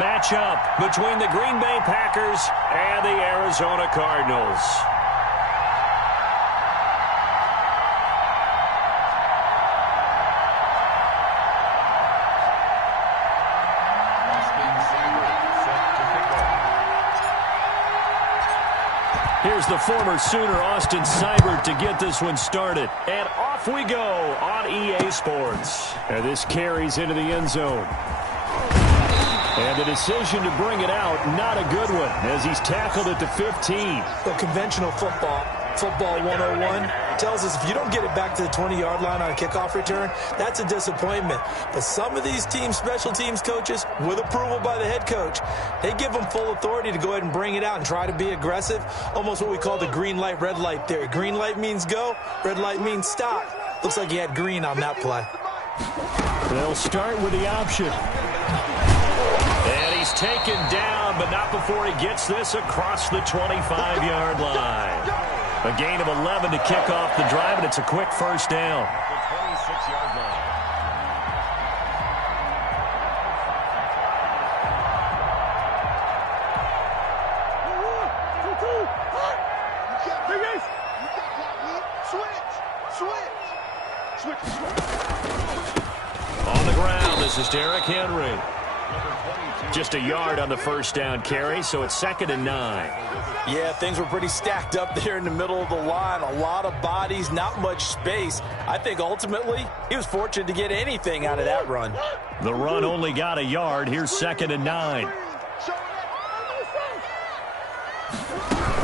matchup between the Green Bay Packers and the Arizona Cardinals. Here's the former Sooner, Austin Seibert, to get this one started. And off we go on EA Sports. And this carries into the end zone. And the decision to bring it out, not a good one, as he's tackled at the 15. Well, conventional football 101, tells us if you don't get it back to the 20-yard line on a kickoff return, that's a disappointment. But some of these teams, special teams coaches, with approval by the head coach, they give them full authority to go ahead and bring it out and try to be aggressive, almost what we call the green light, red light theory. Green light means go, red light means stop. Looks like he had green on that play. They'll start with the option. And he's taken down, but not before he gets this across the 25-yard line. A gain of 11 to kick off the drive, and it's a quick first down. The 26-yard line. On the ground, this is Derrick Henry. Just a yard on the first down carry, so it's 2nd and 9. Yeah, things were pretty stacked up there in the middle of the line. A lot of bodies, not much space. I think ultimately he was fortunate to get anything out of that run. The run only got a yard. Here's 2nd and 9.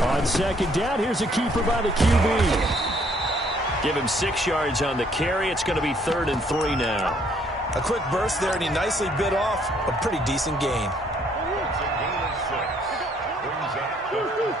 On 2nd down, here's a keeper by the QB. Give him 6 yards on the carry. It's going to be 3rd and 3 now. A quick burst there, and he nicely bit off a pretty decent gain. It's a gain of 6. Brings up 3rd and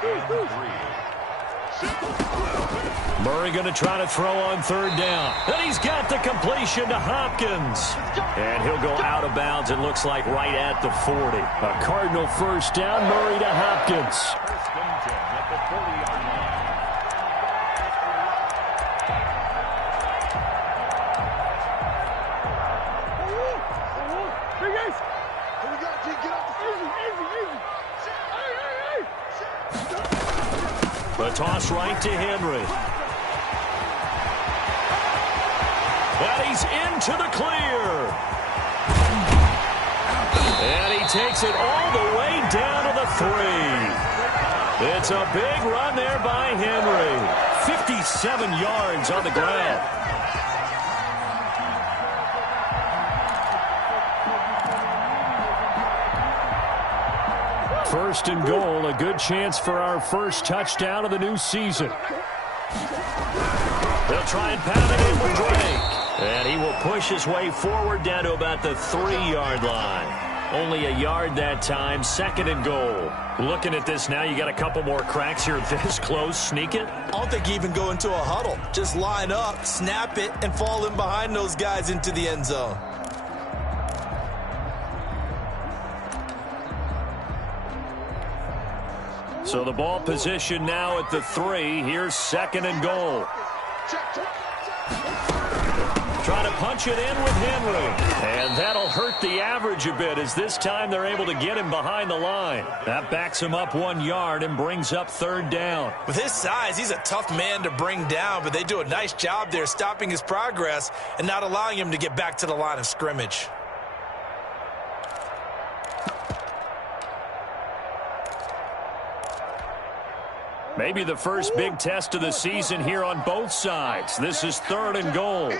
3. Murray going to try to throw on 3rd down. Then he's got the completion to Hopkins. And he'll go out of bounds, it looks like, right at the 40. A Cardinal first down, Murray to Hopkins. 1st and 10 at the 40-yard line. The toss right to Henry. And he's into the clear. And he takes it all the way down to the 3. It's a big run there by Henry. 57 yards on the ground. First and goal, a good chance for our first touchdown of the new season. They'll try and pound it in with Drake. And he will push his way forward down to about the 3-yard line. Only a yard that time, 2nd and goal. Looking at this now, you got a couple more cracks here this close. Sneak it? I don't think you even go into a huddle. Just line up, snap it, and fall in behind those guys into the end zone. So the ball position now at the 3. Here's 2nd and goal. Trying to punch it in with Henry. And that'll hurt the average a bit, as this time they're able to get him behind the line. That backs him up 1 yard and brings up 3rd down. With his size, he's a tough man to bring down, but they do a nice job there stopping his progress and not allowing him to get back to the line of scrimmage. Maybe the first big test of the season here on both sides. This is 3rd and goal.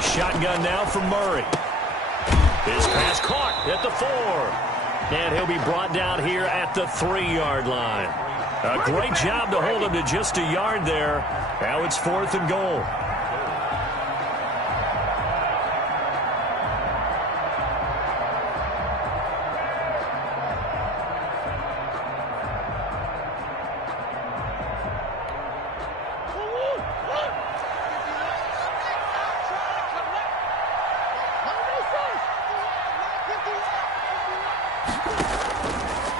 Shotgun now from Murray. His pass caught at the 4. And he'll be brought down here at the 3-yard line. A great job to hold him to just a yard there. Now it's 4th and goal.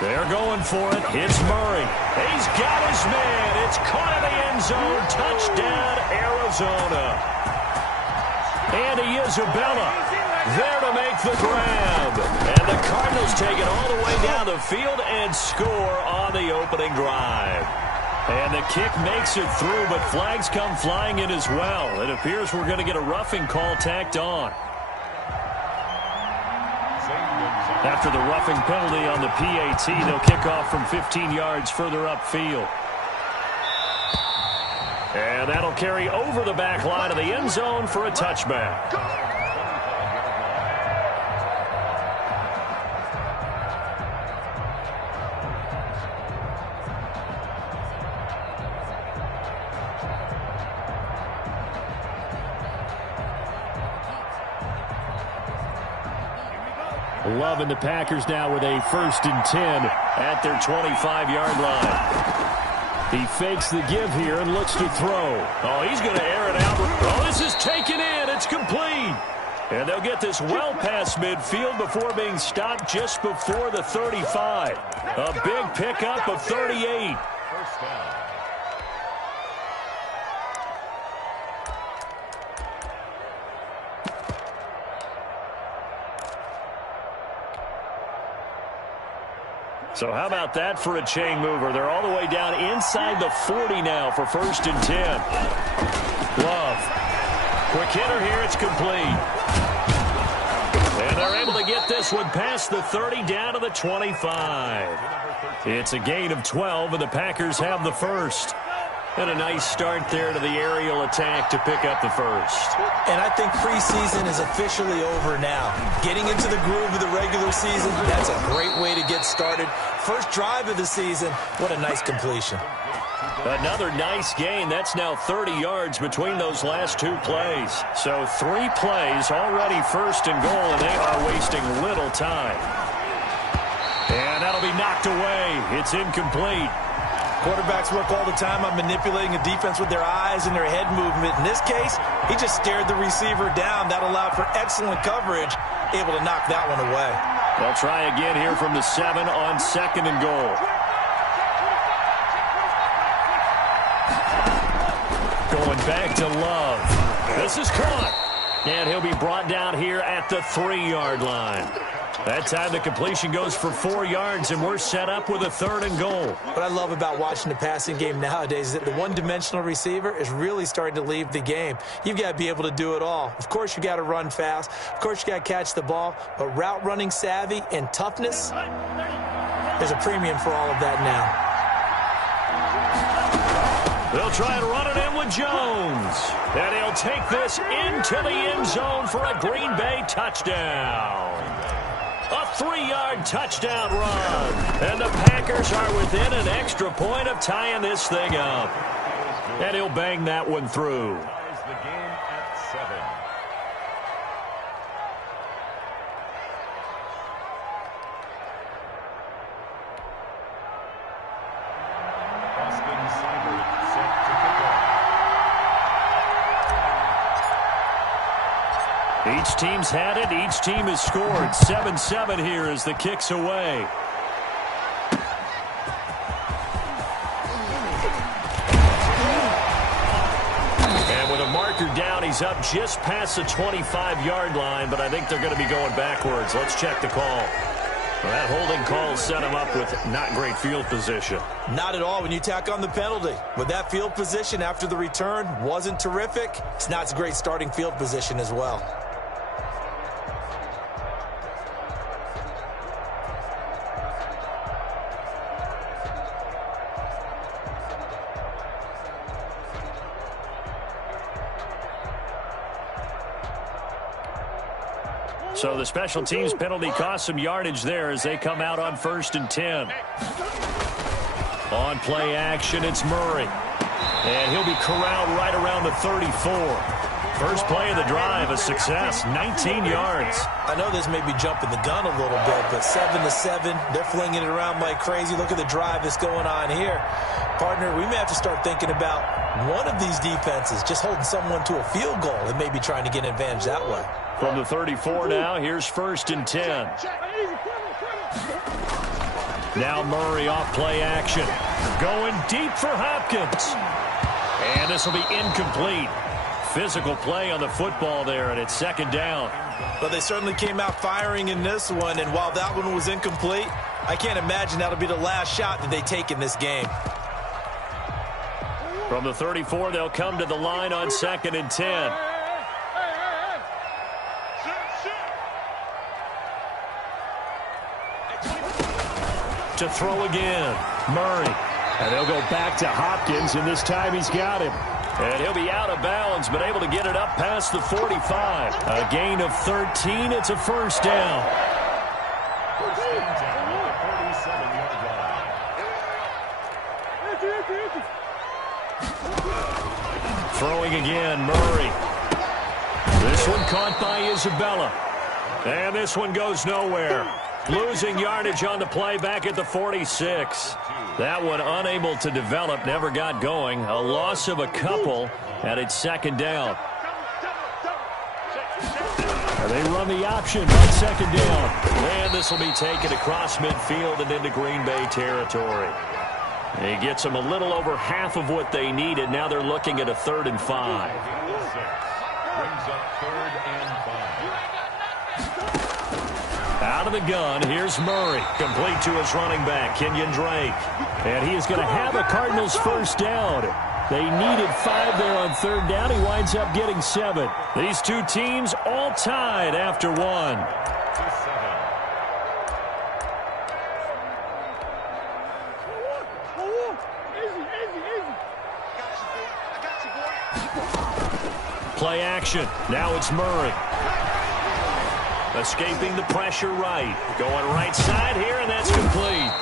They're going for it. It's Murray. He's got his man. It's caught in the end zone. Touchdown, Arizona. Andy Isabella there to make the grab. And the Cardinals take it all the way down the field and score on the opening drive. And the kick makes it through, but flags come flying in as well. It appears we're going to get a roughing call tacked on. After the roughing penalty on the PAT, they'll kick off from 15 yards further upfield. And that'll carry over the back line of the end zone for a touchback. 12, and the Packers now with a 1st and 10 at their 25-yard line. He fakes the give here and looks to throw. Oh, he's going to air it out. Oh, this is taken in. It's complete. And they'll get this well past midfield before being stopped just before the 35. A big pickup of 38. First down. So how about that for a chain mover? They're all the way down inside the 40 now for 1st and 10. Love. Quick hitter here. It's complete. And they're able to get this one past the 30 down to the 25. It's a gain of 12, and the Packers have the first. And a nice start there to the aerial attack to pick up the first. And I think preseason is officially over now. Getting into the groove of the regular season, that's a great way to get started. First drive of the season, what a nice completion. Another nice gain. That's now 30 yards between those last 2 plays. So 3 plays, already 1st and goal, and they are wasting little time. And that'll be knocked away. It's incomplete. Quarterbacks work all the time on manipulating a defense with their eyes and their head movement. In this case, he just stared the receiver down. That allowed for excellent coverage, able to knock that one away. They'll try again here from the 7 on 2nd and goal. Going back to Love. This is caught. And he'll be brought down here at the 3-yard line. That time the completion goes for 4 yards, and we're set up with a 3rd and goal. What I love about watching the passing game nowadays is that the one-dimensional receiver is really starting to leave the game. You've got to be able to do it all. Of course, you got to run fast. Of course, you got to catch the ball. But route running savvy and toughness, there's a premium for all of that now. They'll try and run it in with Jones. And he'll take this into the end zone for a Green Bay touchdown. A 3-yard touchdown run. And the Packers are within an extra point of tying this thing up. And he'll bang that one through. The game at 7. Austin Seibert set to kick off. Each team's had it. Each team has scored. 7-7 here as the kick's away. And with a marker down, he's up just past the 25-yard line, but I think they're going to be going backwards. Let's check the call. Well, that holding call set him up with not great field position. Not at all when you tack on the penalty. With that field position after the return wasn't terrific, it's not a great starting field position as well. So the special teams penalty cost some yardage there as they come out on 1st and 10. On play action, it's Murray. And he'll be corralled right around the 34. First play of the drive, a success, 19 yards. I know this may be jumping the gun a little bit, but 7-7, they're flinging it around like crazy. Look at the drive that's going on here. Partner, we may have to start thinking about one of these defenses just holding someone to a field goal and maybe trying to get an advantage that way. From the 34 now, here's 1st and 10. Now Murray off play action. Going deep for Hopkins. And this will be incomplete. Physical play on the football there, and it's second down. Well, they certainly came out firing in this one, and while that one was incomplete, I can't imagine that'll be the last shot that they take in this game. From the 34, they'll come to the line on 2nd and 10. To throw again, Murray. And they'll go back to Hopkins, and this time he's got him. And he'll be out of bounds, but able to get it up past the 45. A gain of 13. It's a first down. Throwing again, Murray. This one caught by Isabella. And this one goes nowhere. Losing yardage on the play back at the 46. That one unable to develop, never got going. A loss of a couple, and it's second down. And they run the option on second down. And this will be taken across midfield and into Green Bay territory. He gets them a little over half of what they needed. Now they're looking at a 3rd and 5. Brings up 3rd and 5. Out of the gun, here's Murray. Complete to his running back, Kenyon Drake. And he is going to have a Cardinals first down. They needed 5 there on 3rd down. He winds up getting 7. These two teams all tied after 1. Play action. Now it's Murray. Escaping the pressure right. Going right side here, and that's complete.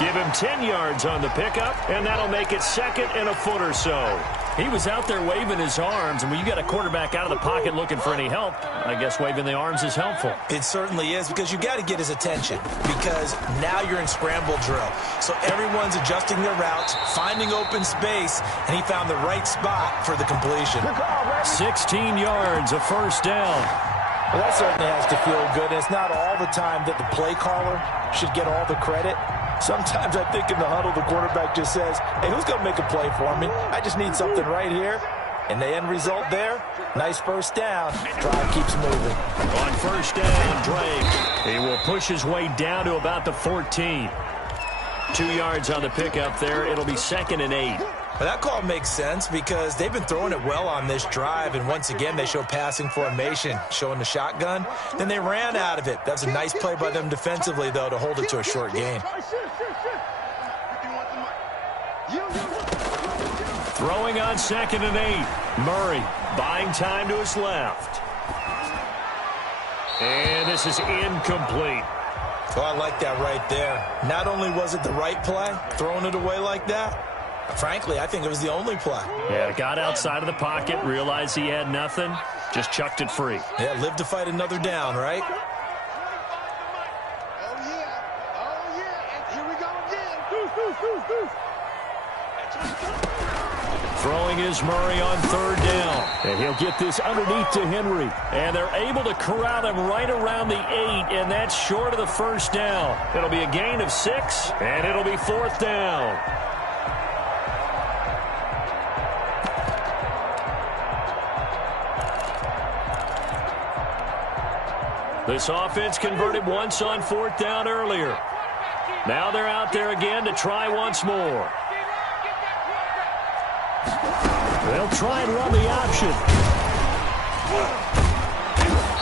Give him 10 yards on the pickup, and that'll make it 2nd and a foot or so. He was out there waving his arms, and when you got a quarterback out of the pocket looking for any help, I guess waving the arms is helpful. It certainly is, because you got to get his attention, because now you're in scramble drill. So everyone's adjusting their routes, finding open space, and he found the right spot for the completion. 16 yards, a first down. Well, that certainly has to feel good. It's not all the time that the play caller should get all the credit. Sometimes I think in the huddle, the quarterback just says, hey, who's going to make a play for me? I just need something right here. And the end result there, nice first down. Drive keeps moving. On first down, Drake. He will push his way down to about the 14. 2 yards on the pickup there. It'll be 2nd and 8. But that call makes sense because they've been throwing it well on this drive, and once again they show passing formation, showing the shotgun. Then they ran out of it. That's a nice play by them defensively, though, to hold it to a short gain. Throwing on 2nd and 8. Murray buying time to his left. And this is incomplete. Oh, I like that right there. Not only was it the right play, throwing it away like that, frankly, I think it was the only play. Yeah, got outside of the pocket, realized he had nothing, just chucked it free. Yeah, live to fight another down, right? Throwing is Murray on 3rd down. And he'll get this underneath to Henry. And they're able to corral him right around the 8, and that's short of the first down. It'll be a gain of 6, and it'll be 4th down. This offense converted once on 4th down earlier. Now they're out there again to try once more. They'll try and run the option.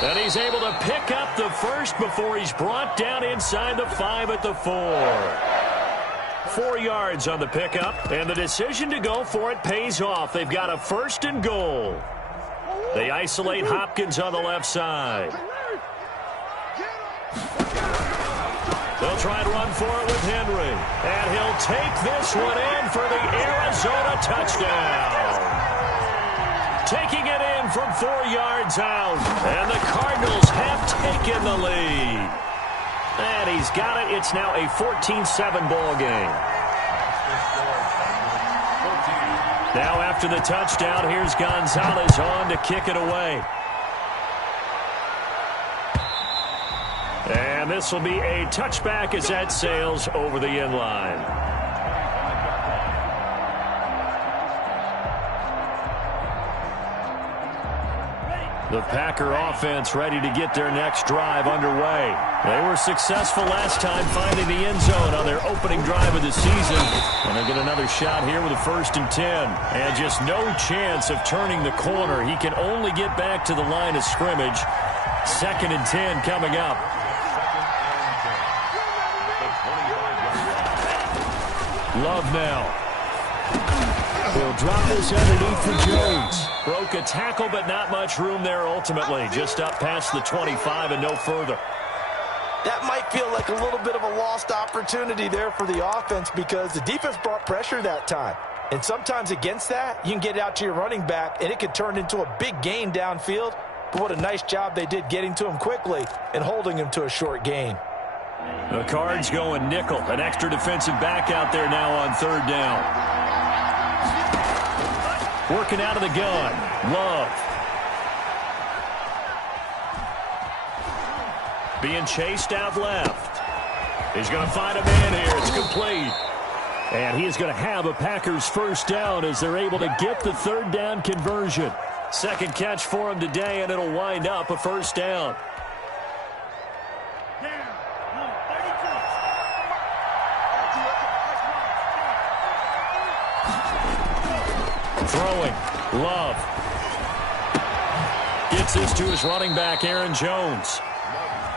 And he's able to pick up the first before he's brought down inside the 5 at the 4. 4 yards on the pickup, and the decision to go for it pays off. They've got a 1st and goal. They isolate Hopkins on the left side. They'll try and run for it with Henry. And he'll take this one in for the Arizona touchdown. Taking it in from 4 yards out. And the Cardinals have taken the lead. And he's got it. It's now a 14-7 ball game. Now after the touchdown, here's Gonzalez on to kick it away. And And this will be a touchback as that sails over the end line. The Packer offense ready to get their next drive underway. They were successful last time finding the end zone on their opening drive of the season. And they'll get another shot here with a 1st and 10. And just no chance of turning the corner. He can only get back to the line of scrimmage. 2nd and 10 coming up. Love now. He'll drop this underneath for Jones. Broke a tackle, but not much room there ultimately. Just up past the 25 and no further. That might feel like a little bit of a lost opportunity there for the offense because the defense brought pressure that time. And sometimes against that, you can get out to your running back, and it could turn into a big gain downfield. But what a nice job they did getting to him quickly and holding him to a short gain. The Cards going nickel. An extra defensive back out there now on 3rd down. Working out of the gun. Love. Being chased out left. He's going to find a man here. It's complete. And he is going to have a Packers 1st down as they're able to get the 3rd down conversion. 2nd catch for him today, and it'll wind up a 1st down. Throwing. Love. Gets this to his running back, Aaron Jones.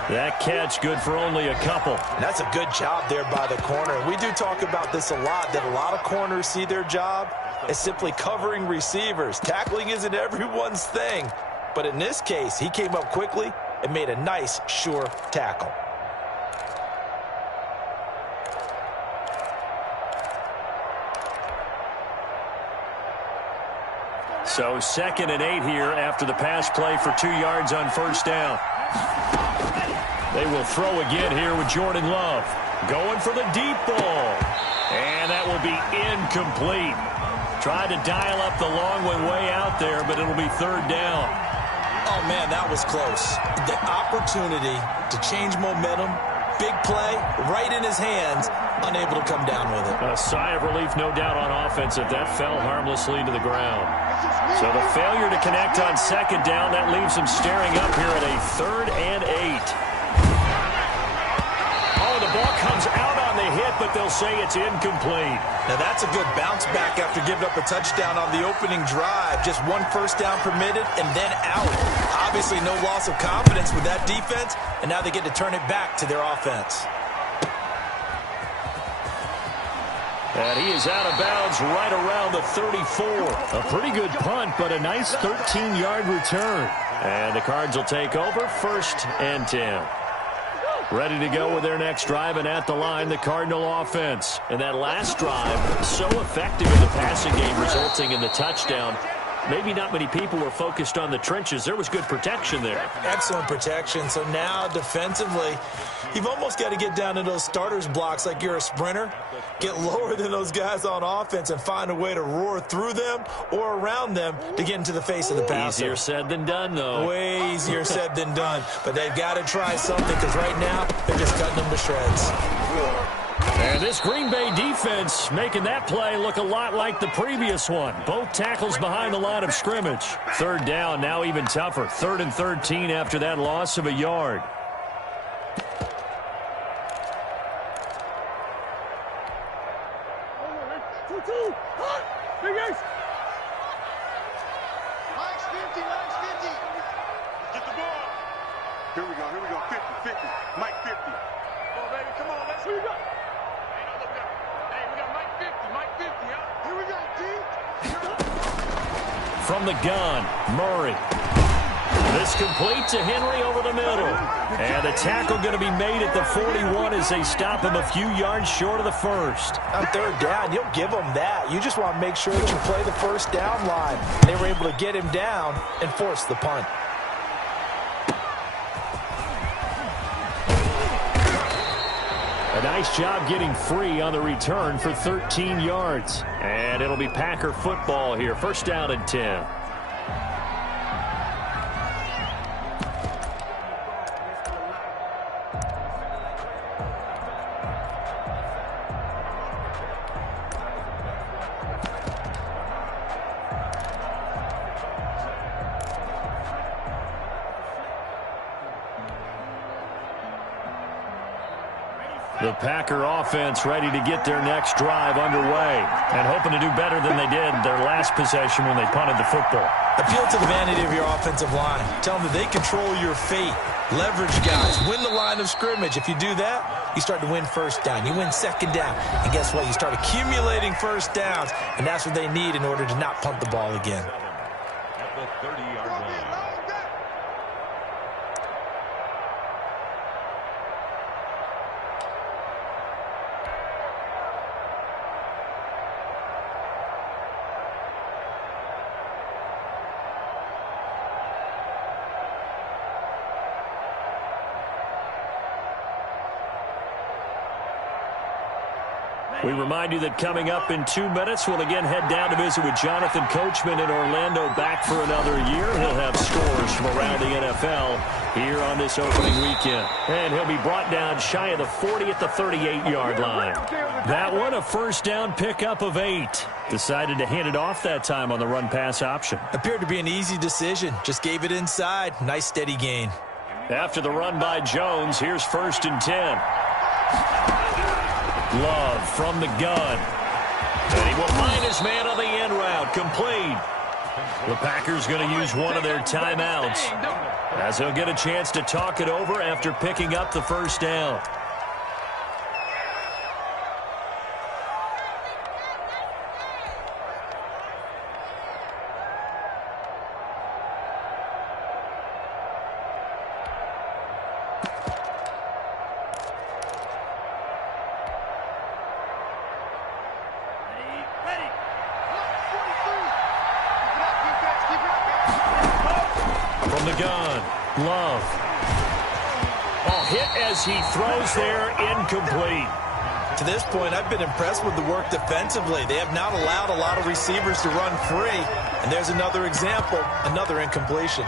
That catch good for only a couple. And that's a good job there by the corner. And we do talk about this a lot, that a lot of corners see their job as simply covering receivers. Tackling isn't everyone's thing. But in this case, he came up quickly and made a nice, sure tackle. So 2nd and 8 here after the pass play for 2 yards on 1st down. They will throw again here with Jordan Love. Going for the deep ball. And that will be incomplete. Tried to dial up the long one way out there, but it'll be 3rd down. Oh, man, that was close. The opportunity to change momentum, big play, right in his hands, unable to come down with it. A sigh of relief, no doubt, on offense if that fell harmlessly to the ground. So the failure to connect on 2nd down, that leaves him staring up here at a 3rd and 8. Oh, the ball comes out on the hit, but they'll say it's incomplete. Now that's a good bounce back after giving up a touchdown on the opening drive. Just 1 1st down permitted and then out. Obviously no loss of confidence with that defense, and now they get to turn it back to their offense. And he is out of bounds right around the 34. A pretty good punt, but a nice 13-yard return. And the Cards will take over 1st and 10. Ready to go with their next drive, and at the line, the Cardinal offense. And that last drive, so effective in the passing game, resulting in the touchdown. Maybe not many people were focused on the trenches. There was good protection there. Excellent protection. So now defensively, you've almost got to get down to those starters blocks like you're a sprinter. Get lower than those guys on offense and find a way to roar through them or around them to get into the face of the passer. Easier said than done, though. Way easier said than done. But they've got to try something because right now they're just cutting them to shreds. And this Green Bay defense making that play look a lot like the previous one. Both tackles behind the line of scrimmage. 3rd down, now even tougher. 3rd and 13 after that loss of a yard. Get the ball. Here we go. 50. Mike 50. Oh, baby, come on. Let's go. Hey, no, look up. Hey, we got Mike 50, huh? Here we go, D. From the gun, Murray. This complete to Henry over the middle. And the tackle going to be made at the 41 as they stop him a few yards short of the 1st. On 3rd down, you'll give them that. You just want to make sure that you play the 1st down line. They were able to get him down and force the punt. A nice job getting free on the return for 13 yards. And it'll be Packer football here. 1st down and 10. The Packer offense ready to get their next drive underway and hoping to do better than they did their last possession when they punted the football. Appeal to the vanity of your offensive line. Tell them that they control your fate. Leverage guys. Win the line of scrimmage. If you do that, you start to win first down. You win second down. And guess what? You start accumulating first downs. And that's what they need in order to not punt the ball again. At the 30-yard line. We remind you that coming up in 2 minutes, we'll again head down to visit with Jonathan Coachman in Orlando, back for another year. He'll have scores from around the NFL here on this opening weekend. And he'll be brought down shy of the 40 at the 38-yard line. That one, a first down pickup of 8. Decided to hand it off that time on the run-pass option. Appeared to be an easy decision. Just gave it inside. Nice steady gain. After the run by Jones, here's 1st and 10. Love from the gun. And he will find his man on the end route. Complete. The Packers going to use one of their timeouts, as he'll get a chance to talk it over after picking up the first down. From the gun, Love. Ball hit as he throws there, incomplete. To this point, I've been impressed with the work defensively. They have not allowed a lot of receivers to run free. And there's another example, another incompletion.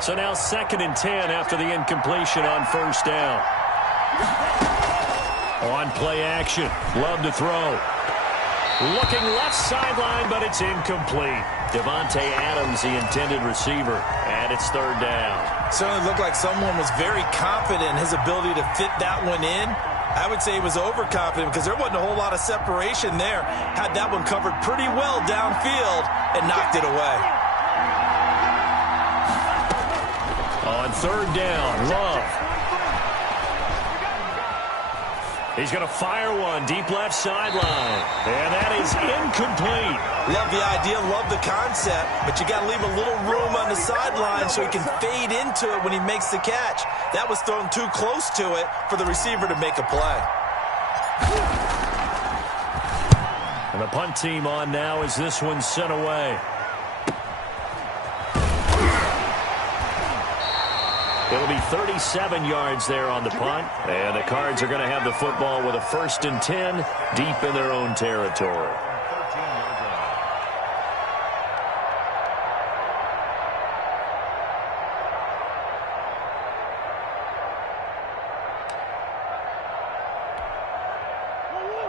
So now 2nd and 10 after the incompletion on first down. On play action. Love to throw. Looking left sideline, but it's incomplete. Devontae Adams, the intended receiver, and it's 3rd down. Certainly looked like someone was very confident in his ability to fit that one in. I would say he was overconfident because there wasn't a whole lot of separation there. Had that one covered pretty well downfield and knocked it away. On 3rd down, Love. He's going to fire one deep left sideline. And that is incomplete. Love the idea, love the concept, but you got to leave a little room on the sideline so he can fade into it when he makes the catch. That was thrown too close to it for the receiver to make a play. And the punt team on now as this one's sent away. It'll be 37 yards there on the punt. And the Cards are going to have the football with a 1st and 10 deep in their own territory.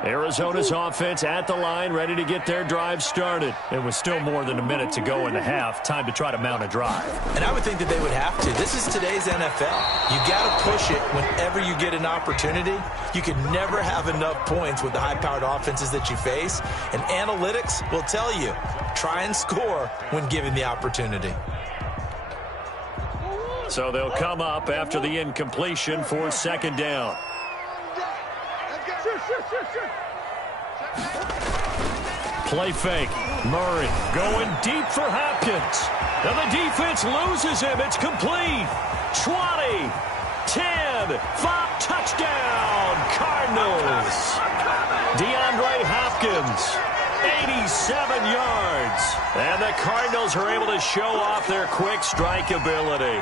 Arizona's offense at the line, ready to get their drive started. And with still more than a minute to go in the half, time to try to mount a drive. And I would think that they would have to. This is today's NFL. You got to push it whenever you get an opportunity. You can never have enough points with the high-powered offenses that you face. And analytics will tell you, try and score when given the opportunity. So they'll come up after the incompletion for 2nd down. Play fake. Murray going deep for Hopkins. And the defense loses him. It's complete. 20, 10, 5, touchdown, Cardinals. DeAndre Hopkins, 87 yards. And the Cardinals are able to show off their quick strike ability.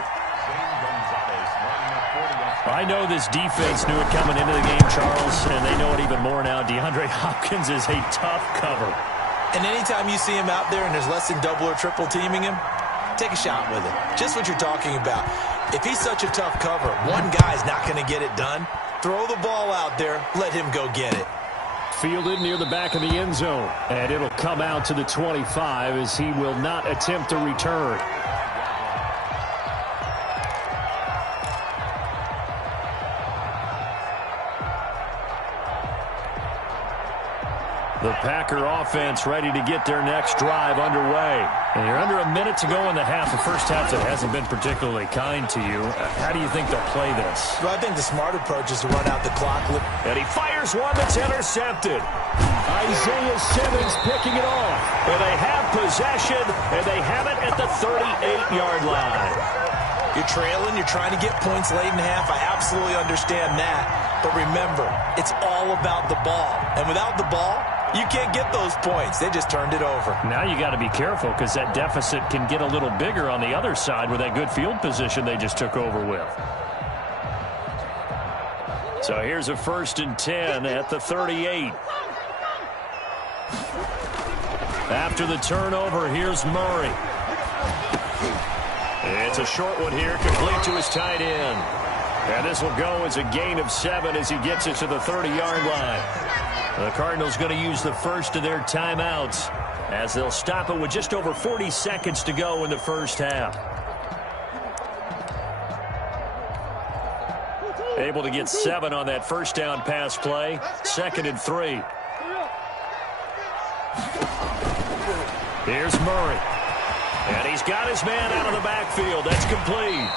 I know this defense knew it coming into the game, Charles, and they know it even more now. DeAndre Hopkins is a tough cover. And anytime you see him out there and there's less than double or triple teaming him, take a shot with it. Just what you're talking about. If he's such a tough cover, one guy's not going to get it done. Throw the ball out there. Let him go get it. Fielded near the back of the end zone. And it'll come out to the 25 as he will not attempt a return. The Packer offense ready to get their next drive underway. And you're under a minute to go in the half. The first half that hasn't been particularly kind to you. How do you think they'll play this? Well, I think the smart approach is to run out the clock. And he fires one that's intercepted. Isaiah Simmons picking it off. And they have possession, and they have it at the 38-yard line. You're trailing. You're trying to get points late in the half. I absolutely understand that. But remember, it's all about the ball. And without the ball, you can't get those points. They just turned it over. Now you got to be careful because that deficit can get a little bigger on the other side with that good field position they just took over with. So here's a 1st and 10 at the 38. After the turnover, here's Murray. It's a short one here, complete to his tight end. And this will go as a gain of 7 as he gets it to the 30-yard line. The Cardinals going to use the first of their timeouts as they'll stop it with just over 40 seconds to go in the first half. Able to get 7 on that first down pass play. 2nd and 3. Here's Murray. And he's got his man out of the backfield. That's complete.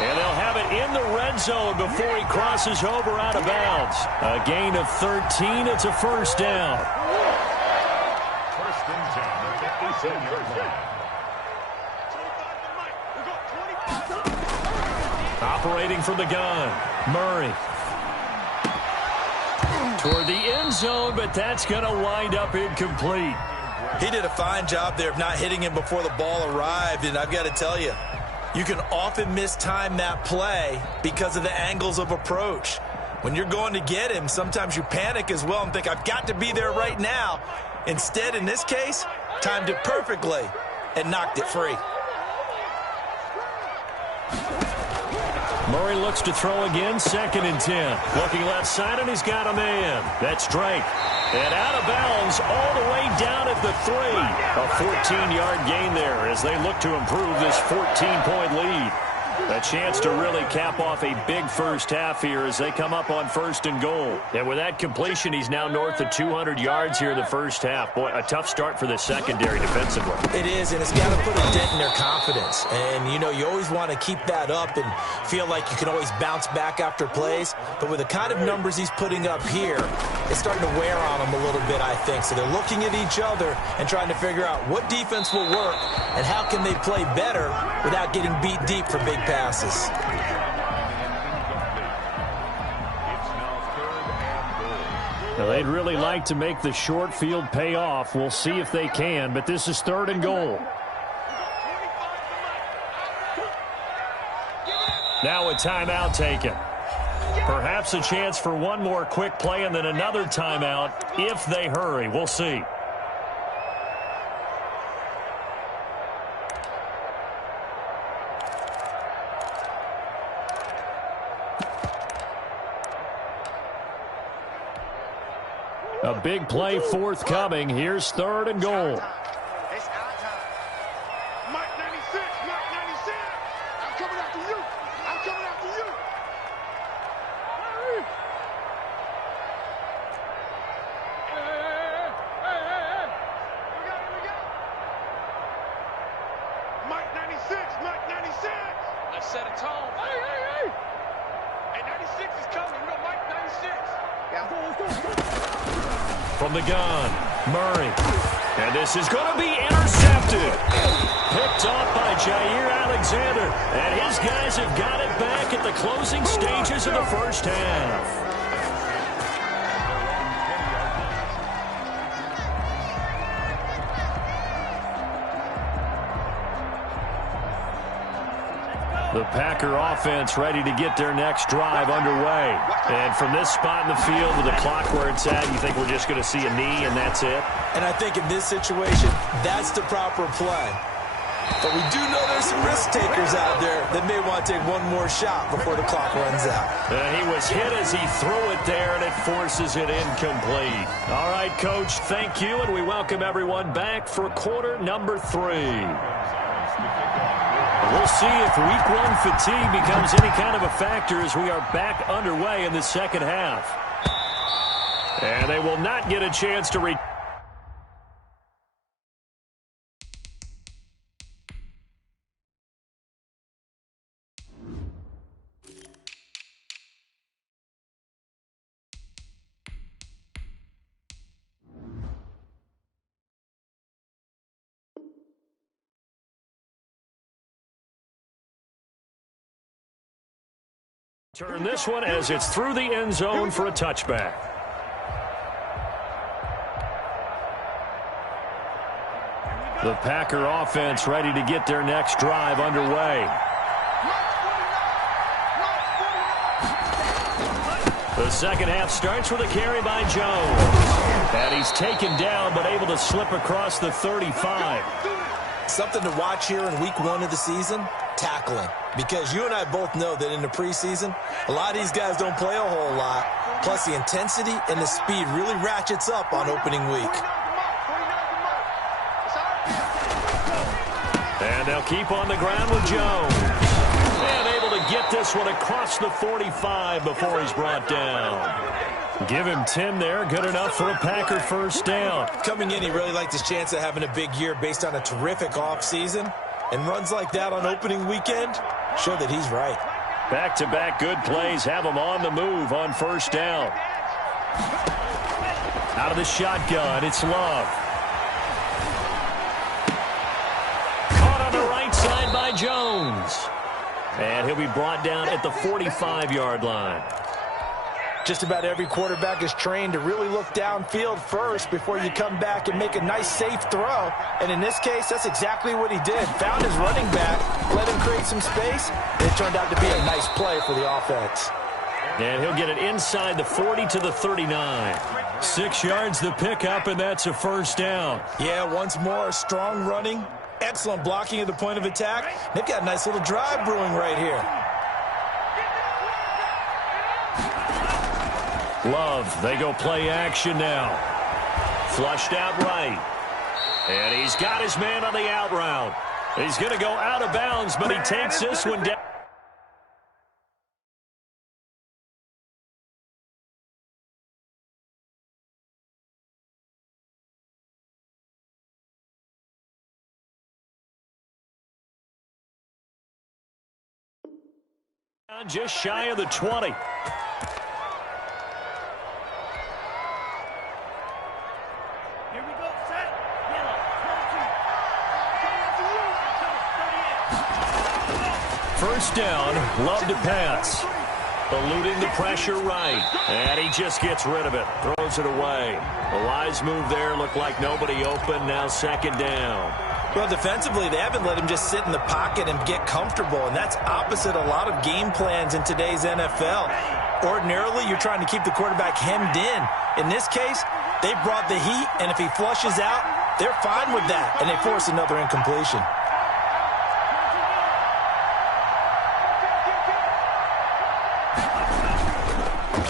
And they'll have it in the red zone before he crosses over out of bounds. A gain of 13. It's a first down. First and 10 at the 18-yard line. Operating from the gun. Murray. Toward the end zone, but that's going to wind up incomplete. He did a fine job there of not hitting him before the ball arrived. And I've got to tell you, you can often mistime that play because of the angles of approach. When you're going to get him, sometimes you panic as well and think, I've got to be there right now. Instead, in this case, timed it perfectly and knocked it free. Murray looks to throw again, 2nd and 10. Looking left side, and he's got a man. That's Drake. And out of bounds all the way down at the 3. A 14-yard gain there as they look to improve this 14-point lead. A chance to really cap off a big first half here as they come up on 1st and goal. And with that completion, he's now north of 200 yards here in the first half. Boy, a tough start for the secondary defensively. It is, and it's got to put a dent in their confidence. And, you know, you always want to keep that up and feel like you can always bounce back after plays. But with the kind of numbers he's putting up here, it's starting to wear on them a little bit, I think. So they're looking at each other and trying to figure out what defense will work and how can they play better without getting beat deep for big passes. Now, they'd really like to make the short field pay off. We'll see if they can, but this is 3rd and goal. Now a timeout taken. Perhaps a chance for one more quick play and then another timeout if they hurry. We'll see. A big play forthcoming. Here's 3rd and goal. It's our time. Mike 96, Mike 96. I'm coming after you. I'm coming after you. Hey. Here we go. Mike 96, Mike 96. Let's set a tone. Hey. Hey, 96 is coming. We got Mike 96. Yeah. From the gun, Murray. And this is going to be intercepted. Picked off by Jair Alexander. And his guys have got it back at the closing stages of the first half. The Packer offense ready to get their next drive underway. And from this spot in the field with the clock where it's at, you think we're just going to see a knee and that's it? And I think in this situation, that's the proper play. But we do know there's some risk takers out there that may want to take one more shot before the clock runs out. He was hit as he threw it there, and it forces it incomplete. All right, Coach, thank you, and we welcome everyone back for quarter number 3. We'll see if week 1 fatigue becomes any kind of a factor as we are back underway in the second half. And they will not get a chance to turn this one as it's through the end zone for a touchback. The Packer offense ready to get their next drive underway. The second half starts with a carry by Jones. And he's taken down but able to slip across the 35. Something to watch here in week 1 of the season, tackling. Because you and I both know that in the preseason, a lot of these guys don't play a whole lot. Plus, the intensity and the speed really ratchets up on opening week. And they'll keep on the ground with Jones. And able to get this one across the 45 before he's brought down. Give him 10 there. Good enough for a Packer first down. Coming in, he really liked his chance of having a big year based on a terrific offseason. And runs like that on opening weekend show that he's right. Back-to-back good plays have him on the move on first down. Out of the shotgun, it's Love. Caught on the right side by Jones. And he'll be brought down at the 45-yard line. Just about every quarterback is trained to really look downfield first before you come back and make a nice, safe throw. And in this case, that's exactly what he did. Found his running back, let him create some space, and it turned out to be a nice play for the offense. And he'll get it inside the 40 to the 39. 6 yards the pickup, and that's a first down. Yeah, once more, strong running, excellent blocking at the point of attack. They've got a nice little drive brewing right here. Love, they go play action now. Flushed out right. And he's got his man on the out route. He's going to go out of bounds, but he takes this one down. Just shy of the 20. First down, Love to pass. Eluding the pressure right. And he just gets rid of it. Throws it away. A wise move there. Looked like nobody open. Now second down. Well, defensively, they haven't let him just sit in the pocket and get comfortable. And that's opposite a lot of game plans in today's NFL. Ordinarily, you're trying to keep the quarterback hemmed in. In this case, they brought the heat. And if he flushes out, they're fine with that. And they force another incompletion.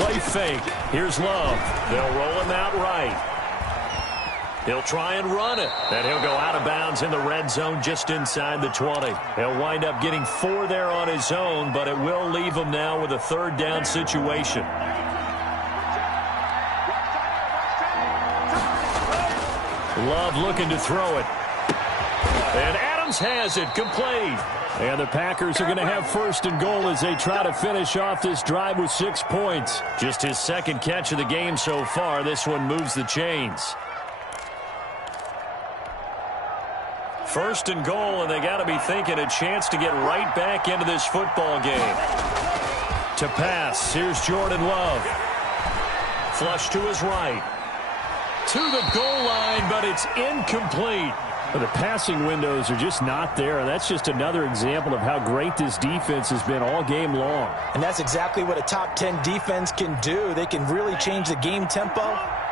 Play fake. Here's Love. They'll roll him out right. He'll try and run it. And he'll go out of bounds in the red zone just inside the 20. He'll wind up getting 4 there on his own, but it will leave him now with a third down situation. Love looking to throw it. And Adams has it complete. And the Packers are going to have first and goal as they try to finish off this drive with 6 points. Just his second catch of the game so far. This one moves the chains. First and goal, and they got to be thinking a chance to get right back into this football game. To pass, here's Jordan Love. Flush to his right. To the goal line, but it's incomplete. Well, the passing windows are just not there. That's just another example of how great this defense has been all game long. And that's exactly what a top 10 defense can do. They can really change the game tempo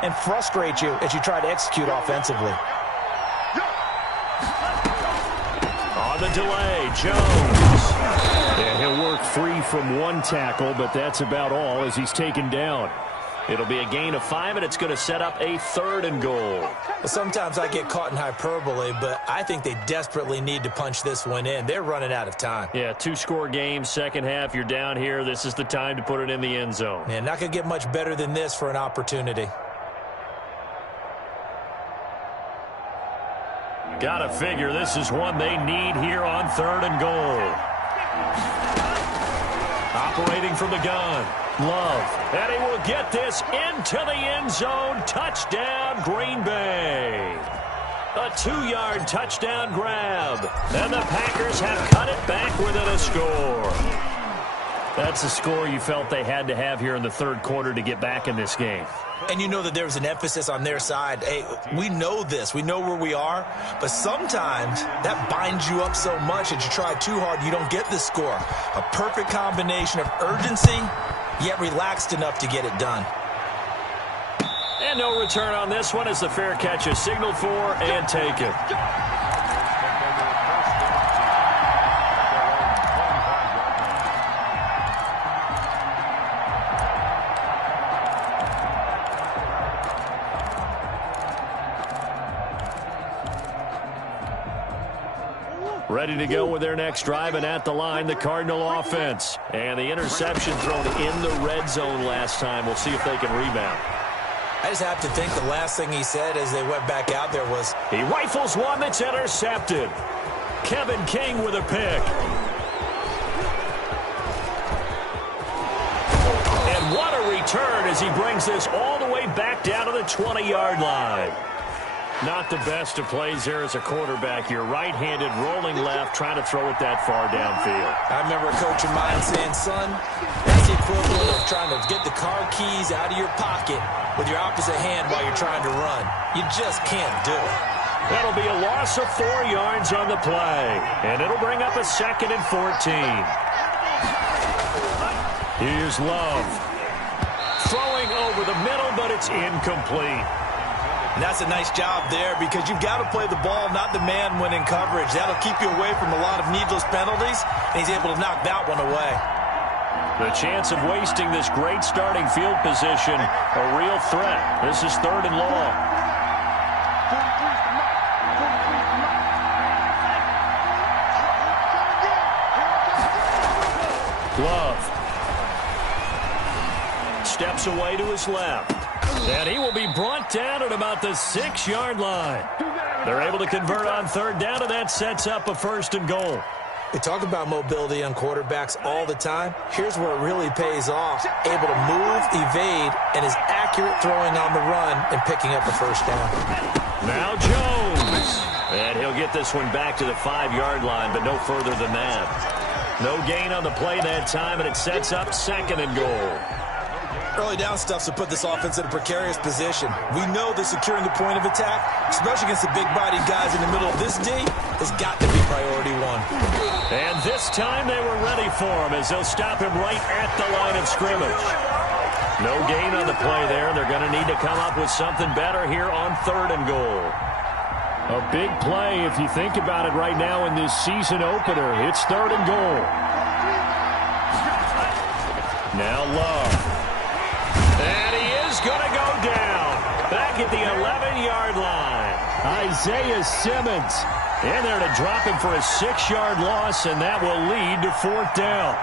and frustrate you as you try to execute offensively. On the delay, Jones. And he'll work free from one tackle, but that's about all as he's taken down. It'll be a gain of 5, and it's going to set up a 3rd and goal. Well, sometimes I get caught in hyperbole, but I think they desperately need to punch this one in. They're running out of time. Yeah, 2-score game, second half, you're down here. This is the time to put it in the end zone. Man, not going to get much better than this for an opportunity. Gotta figure this is one they need here on 3rd and goal. Operating from the gun. Love. And he will get this into the end zone. Touchdown, Green Bay. A 2-yard touchdown grab. And the Packers have cut it back within a score. That's a score you felt they had to have here in the 3rd quarter to get back in this game. And you know that there was an emphasis on their side. Hey, we know this. We know where we are. But sometimes that binds you up so much that you try too hard, you don't get the score. A perfect combination of urgency, yet relaxed enough to get it done. And no return on this one as the fair catch is signaled for and taken. Ready to go with their next drive, and at the line, the Cardinal offense. And the interception thrown in the red zone last time. We'll see if they can rebound. I just have to think the last thing he said as they went back out there was, he rifles one that's intercepted. Kevin King with a pick. And what a return as he brings this all the way back down to the 20-yard line. Not the best of plays there as a quarterback. You're right-handed, rolling left, trying to throw it that far downfield. I remember a coach of mine saying, son, that's the equivalent of trying to get the car keys out of your pocket with your opposite hand while you're trying to run. You just can't do it. That'll be a loss of 4 yards on the play. And it'll bring up a 2nd and 14. Here's Love. Throwing over the middle, but it's incomplete. And that's a nice job there because you've got to play the ball, not the man when in coverage. That'll keep you away from a lot of needless penalties, and he's able to knock that one away. The chance of wasting this great starting field position, a real threat. This is 3rd and long. Love. Steps away to his left. And he will be brought down at about the 6-yard line. They're able to convert on 3rd down, and that sets up a 1st and goal. We talk about mobility on quarterbacks all the time. Here's where it really pays off. Able to move, evade, and is accurate throwing on the run and picking up a 1st down. Now Jones. And he'll get this one back to the 5-yard line, but no further than that. No gain on the play that time, and it sets up 2nd and goal. Early down stuff to put this offense in a precarious position. We know that securing the point of attack, especially against the big-bodied guys in the middle of this D, has got to be priority 1. And this time they were ready for him as they'll stop him right at the line of scrimmage. No gain on the play there. They're going to need to come up with something better here on 3rd and goal. A big play if you think about it right now in this season opener. It's 3rd and goal. Now Love. And he is going to go down. Back at the 11-yard line. Isaiah Simmons in there to drop him for a 6-yard loss, and that will lead to 4th down.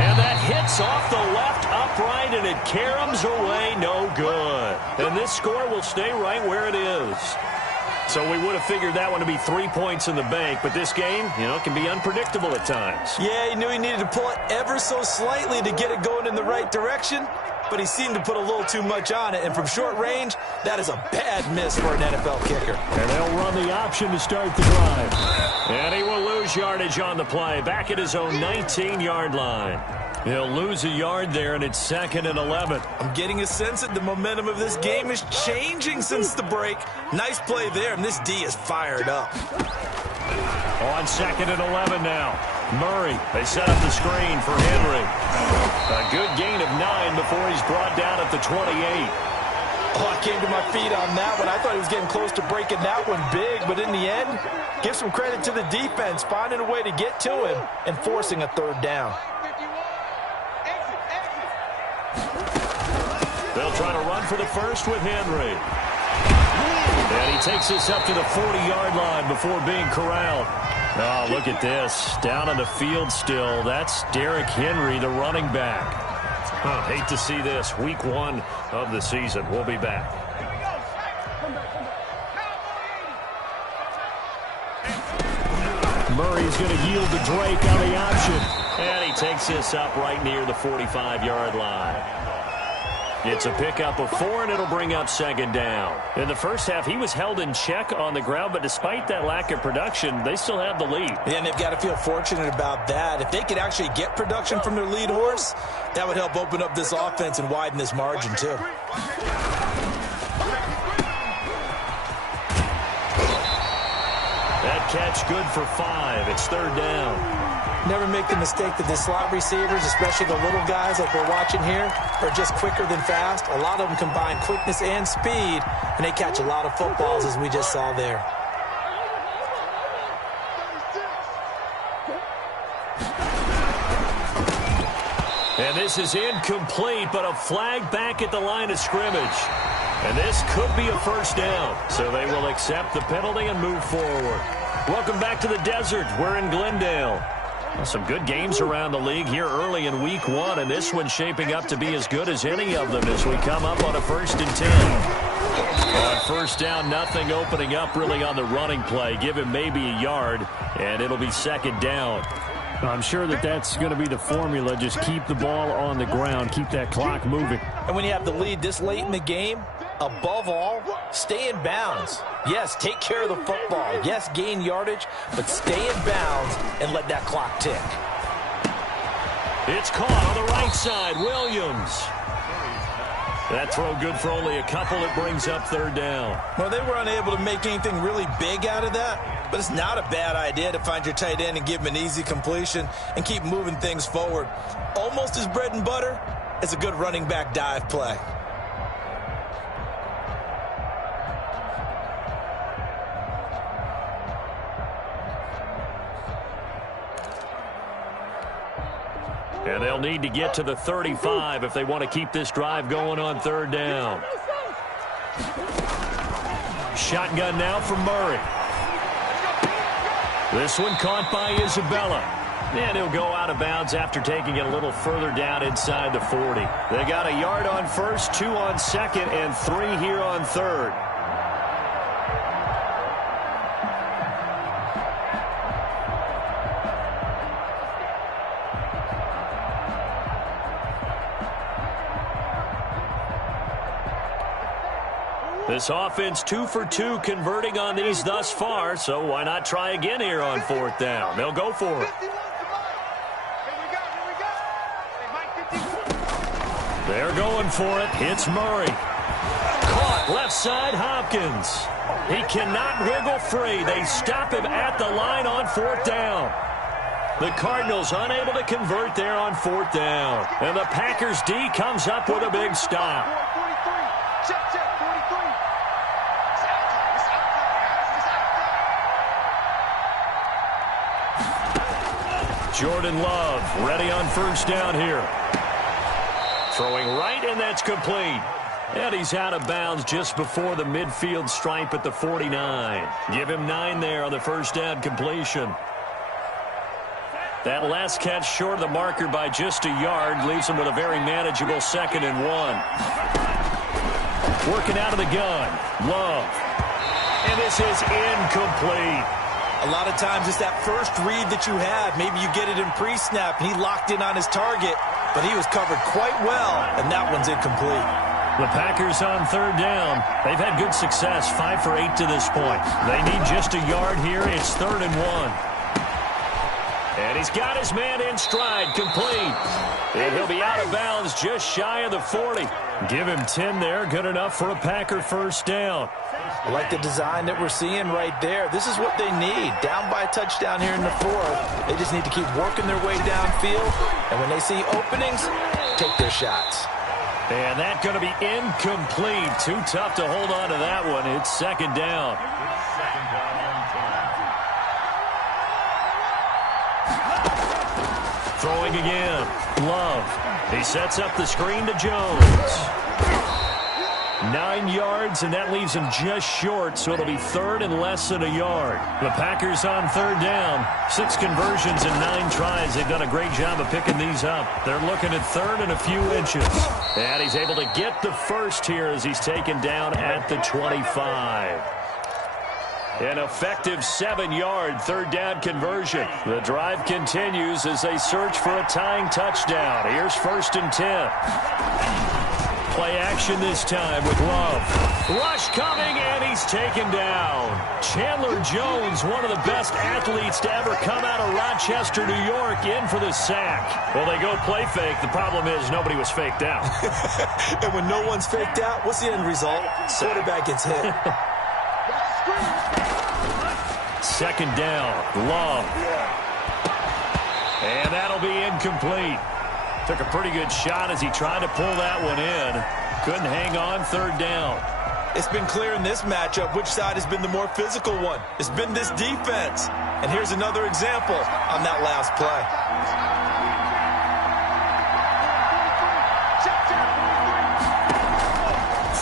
And that hits off the left upright, and it caroms away no good. And this score will stay right where it is. So we would have figured that one to be 3 points in the bank, but this game, can be unpredictable at times. Yeah, he knew he needed to pull it ever so slightly to get it going in the right direction, but he seemed to put a little too much on it, and from short range, that is a bad miss for an NFL kicker. And they'll run the option to start the drive. And he will lose yardage on the play, back at his own 19-yard line. He'll lose a yard there, and it's 2nd and 11. I'm getting a sense that the momentum of this game is changing since the break. Nice play there, and this D is fired up. On 2nd and 11 now. Murray, they set up the screen for Henry. A good gain of 9 before he's brought down at the 28. Oh, I came to my feet on that one. I thought he was getting close to breaking that one big, but in the end, give some credit to the defense, finding a way to get to him and forcing a third down. They'll try to run for the first with Henry. And he takes this up to the 40-yard line before being corralled. Oh, look at this. Down on the field still. That's Derrick Henry, the running back. Oh, hate to see this. Week 1 of the season. We'll be back. Murray's going to yield to Drake on the option. And he takes this up right near the 45-yard line. It's a pickup of 4, and it'll bring up second down. In the first half, he was held in check on the ground, but despite that lack of production, they still have the lead. And they've got to feel fortunate about that. If they could actually get production from their lead horse, that would help open up this offense and widen this margin, too. That catch good for 5. It's third down. Never make the mistake that the slot receivers, especially the little guys like we're watching here, are just quicker than fast. A lot of them combine quickness and speed, and they catch a lot of footballs, as we just saw there. And this is incomplete, but a flag back at the line of scrimmage. And this could be a first down. So they will accept the penalty and move forward. Welcome back to the desert. We're in Glendale. Well, some good games around the league here early in week 1, and this one's shaping up to be as good as any of them as we come up on a 1st and 10. On first down, nothing opening up really on the running play. Give him maybe a yard, and it'll be second down. I'm sure that's going to be the formula. Just keep the ball on the ground. Keep that clock moving. And when you have the lead this late in the game, above all, stay in bounds. Yes, take care of the football. Yes, gain yardage, but stay in bounds and let that clock tick. It's caught on the right side. Williams. That throw good for only a couple. It brings up third down. Well, they were unable to make anything really big out of that, but it's not a bad idea to find your tight end and give him an easy completion and keep moving things forward. Almost as bread and butter as a good running back dive play. And they'll need to get to the 35 if they want to keep this drive going on third down. Shotgun now from Murray. This one caught by Isabella. And he'll go out of bounds after taking it a little further down inside the 40. They got a yard on first, 2 on second, and 3 here on third. This offense 2 for 2 converting on these thus far, so why not try again here on fourth down? They'll go for it. They're going for it. It's Murray. Caught left side, Hopkins. He cannot wriggle free. They stop him at the line on fourth down. The Cardinals unable to convert there on fourth down. And the Packers D comes up with a big stop. Jordan Love ready on first down here. Throwing right, and that's complete. And he's out of bounds just before the midfield stripe at the 49. Give him 9 there on the first down completion. That last catch short of the marker by just a yard leaves him with a very manageable 2nd and 1. Working out of the gun. Love. And this is incomplete. A lot of times it's that first read that you have. Maybe you get it in pre-snap, and he locked in on his target, but he was covered quite well, and that one's incomplete. The Packers on third down. They've had good success, 5 for 8 to this point. They need just a yard here. It's 3rd and 1. And he's got his man in stride, complete. And he'll be out of bounds just shy of the 40. Give him 10 there, good enough for a Packer first down. I like the design that we're seeing right there. This is what they need. Down by a touchdown here in the 4th. They just need to keep working their way downfield. And when they see openings, take their shots. And that's going to be incomplete. Too tough to hold on to that one. It's second down. Throwing again. Love. He sets up the screen to Jones. 9 yards, and that leaves him just short, so it'll be third and less than a yard. The Packers on third down. 6 conversions and 9 tries. They've done a great job of picking these up. They're looking at third and a few inches. And he's able to get the first here as he's taken down at the 25. An effective 7-yard third down conversion. The drive continues as they search for a tying touchdown. Here's first and 10. Play action this time with Love. Rush coming, and he's taken down. Chandler Jones, one of the best athletes to ever come out of Rochester, New York, in for the sack. Well, they go play fake. The problem is nobody was faked out. And when no one's faked out, what's the end result? Quarterback gets hit. Second down, Love. And that'll be incomplete. Took a pretty good shot as he tried to pull that one in. Couldn't hang on third down. It's been clear in this matchup which side has been the more physical one. It's been this defense. And here's another example on that last play.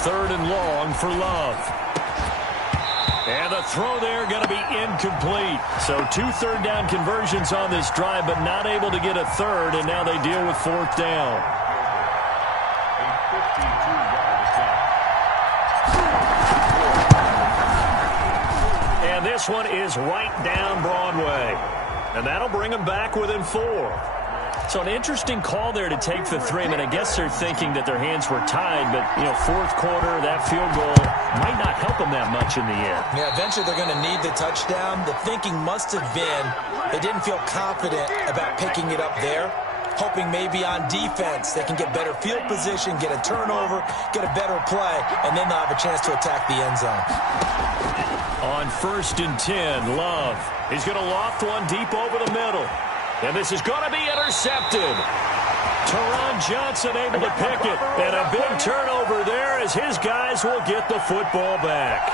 Third and long for Love. And the throw there going to be incomplete. So 2 third down conversions on this drive, but not able to get a third, and now they deal with fourth down. And this one is right down Broadway. And that'll bring them back within 4. So an interesting call there to take the 3. I mean, I guess they're thinking that their hands were tied, but, you know, fourth quarter, that field goal might not help them that much in the end. Yeah, eventually they're going to need the touchdown. The thinking must have been they didn't feel confident about picking it up there, hoping maybe on defense they can get better field position, get a turnover, get a better play, and then they'll have a chance to attack the end zone. On first and 10, Love. He's going to loft one deep over the middle. And this is going to be intercepted. Teron Johnson able to pick it. And a big turnover there as his guys will get the football back.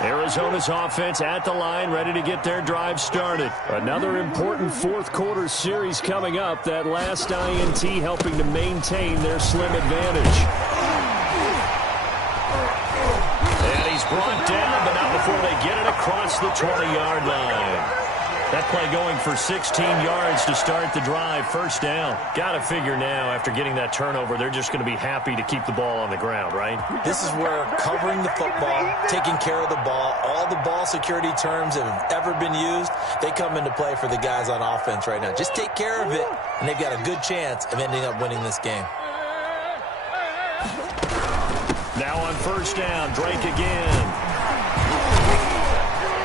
Arizona's offense at the line, ready to get their drive started. Another important fourth quarter series coming up. That last INT helping to maintain their slim advantage. And he's brought down, but not before they get it across the 20-yard line. That play going for 16 yards to start the drive. First down. Got to figure now, after getting that turnover, they're just going to be happy to keep the ball on the ground, right? This is where covering the football, taking care of the ball, all the ball security terms that have ever been used, they come into play for the guys on offense right now. Just take care of it, and they've got a good chance of ending up winning this game. Now on first down, Drake again.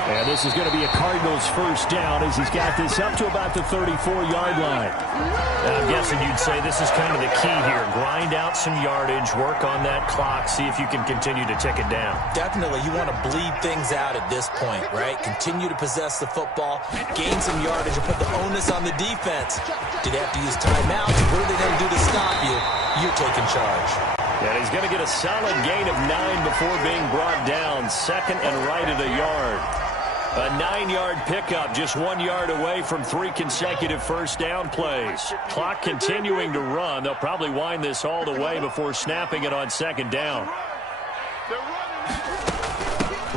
And this is going to be a Cardinals first down as he's got this up to about the 34-yard line. And I'm guessing you'd say this is kind of the key here. Grind out some yardage, work on that clock, see if you can continue to tick it down. Definitely. You want to bleed things out at this point, right? Continue to possess the football, gain some yardage, and put the onus on the defense. Do they have to use timeouts? What are they going to do to stop you? You're taking charge. And he's going to get a solid gain of 9 before being brought down. Second and right at a yard. A 9-yard pickup, just 1 yard away from 3 consecutive first down plays. Clock continuing to run. They'll probably wind this all the way before snapping it on second down.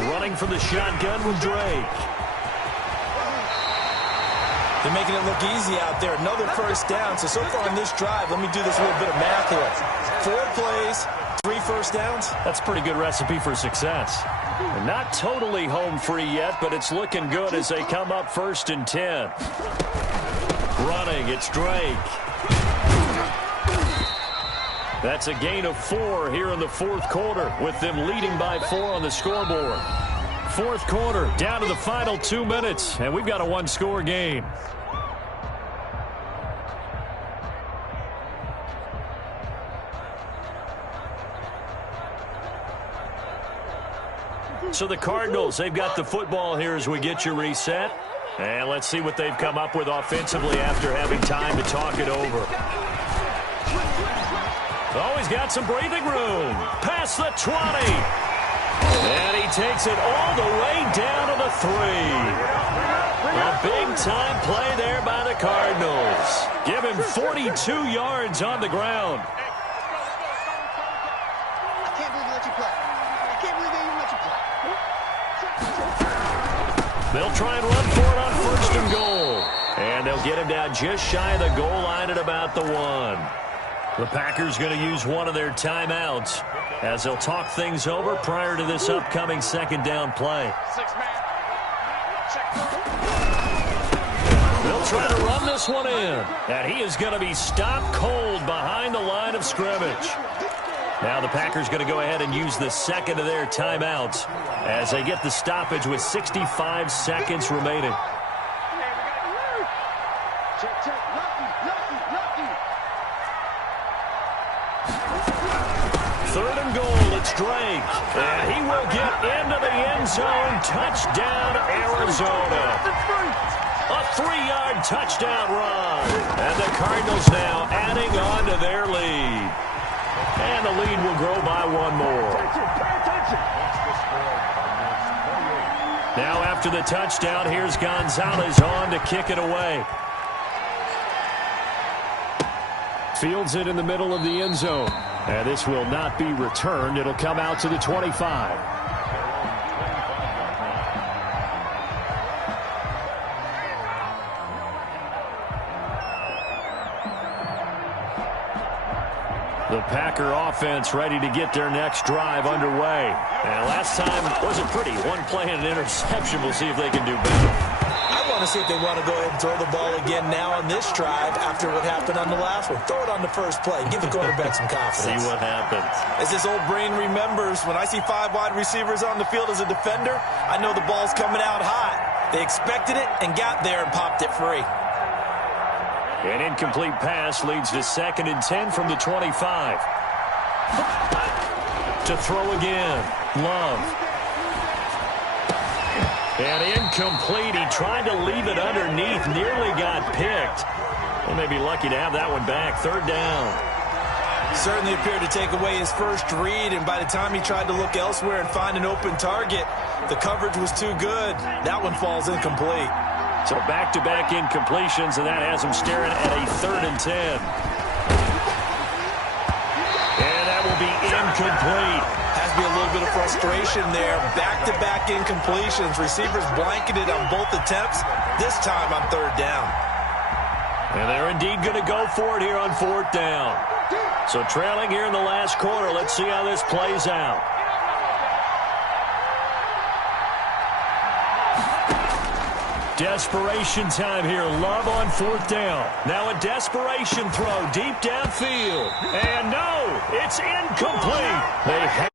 Running for the shotgun with Drake. They're making it look easy out there. Another first down. So far on this drive, let me do this little bit of math here. 4 plays, 3 first downs. That's a pretty good recipe for success. Not totally home free yet, but it's looking good as they come up first and 10. Running, it's Drake. That's a gain of 4 here in the fourth quarter, with them leading by 4 on the scoreboard. Fourth quarter, down to the final 2 minutes, and we've got a 1-score game. So the Cardinals, they've got the football here as we get you reset. And let's see what they've come up with offensively after having time to talk it over. Oh, he's got some breathing room. Past the 20. And he takes it all the way down to the 3. A big-time play there by the Cardinals. Give him 42 yards on the ground. I can't believe they let you play. I can't believe they even let you play. They'll try and run for it on 1st and goal. And they'll get him down just shy of the goal line at about the 1. The Packers going to use one of their timeouts as they'll talk things over prior to this upcoming 2nd down play. They'll try to run this one in. And he is going to be stopped cold behind the line of scrimmage. Now the Packers going to go ahead and use the 2nd of their timeouts as they get the stoppage with 65 seconds remaining. Third and goal, it's Drake. And he will get into the end zone. Touchdown, Arizona. A 3-yard touchdown run. And the Cardinals now adding on to their lead. And the lead will grow by 1 more. Now after the touchdown, here's Gonzalez on to kick it away. Fields it in the middle of the end zone. And this will not be returned. It'll come out to the 25. The Packer offense ready to get their next drive underway. And last time wasn't pretty. One play and an interception. We'll see if they can do better. I want to see if they want to go ahead and throw the ball again now on this drive after what happened on the last one. Throw it on the first play. Give the quarterback some confidence. See what happens. As this old brain remembers, when I see 5 wide receivers on the field as a defender, I know the ball's coming out hot. They expected it and got there and popped it free. An incomplete pass leads to 2nd and 10 from the 25. To throw again. Love. And incomplete. He tried to leave it underneath. Nearly got picked. They may be lucky to have that one back. 3rd down. Certainly appeared to take away his first read, and by the time he tried to look elsewhere and find an open target, the coverage was too good. That one falls incomplete. So back-to-back incompletions, and that has him staring at a 3rd and 10. And that will be incomplete. Has to be a little bit of frustration there. Back-to-back incompletions. Receivers blanketed on both attempts, this time on 3rd down. And they're indeed going to go for it here on 4th down. So trailing here in the last quarter. Let's see how this plays out. Desperation time here. Love on 4th down. Now a desperation throw deep downfield. And no, it's incomplete. They